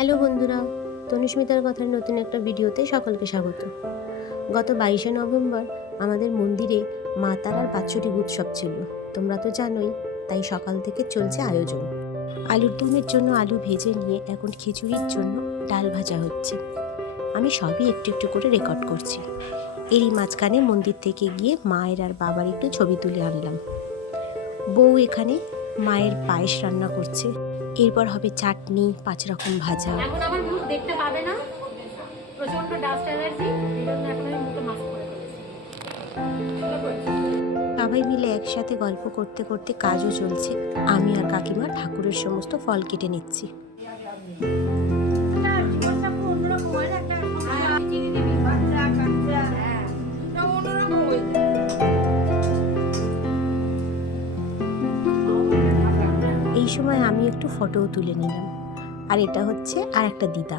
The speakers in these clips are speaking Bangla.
হ্যালো বন্ধুরা, তনুস্মিতার কথার নতুন একটা ভিডিওতে সকলকে স্বাগত। গত 22শে নভেম্বর আমাদের মন্দিরে মা তারার বাৎসরিক উৎসব ছিল, তোমরা তো জানোই। তাই সকাল থেকে চলছে আয়োজন। আলুর দমের জন্য আলু ভেজে নিয়ে এখন খিচুড়ির জন্য ডাল ভাজা হচ্ছে। আমি সবই একটু একটু করে রেকর্ড করছি। এরই মাঝখানে মন্দির থেকে গিয়ে মায়ের আর বাবার একটু ছবি তুলে আনলাম। বউ এখানে মায়ের পায়েস রান্না করছে, এরপর হবে চাটনি, 5 রকম ভাজা। এখন আমার মুখ দেখতে পাবে না, প্রচন্ড ডাস্ট অ্যালার্জি, এই জন্য এখন আমি মুখে মাস্ক পরে ফেলেছি। সবাই মিলে একসাথে গল্প করতে করতে কাজও চলছে। আমি আর কাকিমা ঠাকুরের সমস্ত ফল কেটে নিচ্ছি। এই সময় আমি একটু ফটোও তুলে নিলাম। আর এটা হচ্ছে আর একটা দিদা,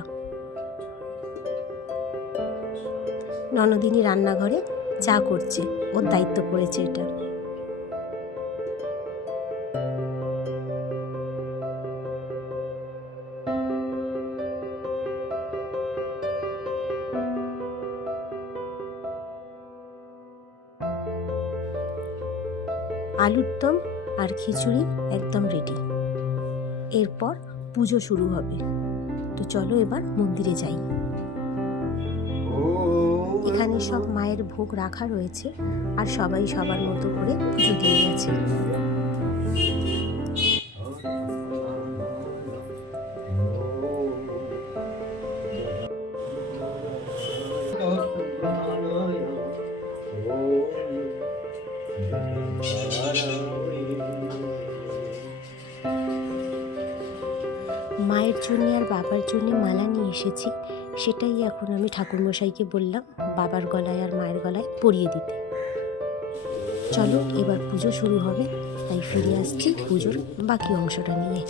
ননদিনী রান্নাঘরে চা করছে, ওর দায়িত্ব পড়েছে এটা। আলুর দম আর খিচুড়ি একদম রেডি। এরপর পুজো শুরু হবে, তো চলো এবার মন্দিরে যাই। এখানে সব মায়ের ভোগ রাখা রয়েছে, আর সবাই সবার মতো করে পুজো দিয়ে গেছে। মায়ের জন্য আর বাবার জন্য মালা নিয়ে এসেছি, সেটাই এখন আমি ঠাকুরমশাইকে বললাম বাবার গলায় আর মায়ের গলায় পরিয়ে দিতে। চলো এবার পুজো শুরু হবে, তাই ফিরে আসছি পুজোর বাকি অংশটা নিয়ে।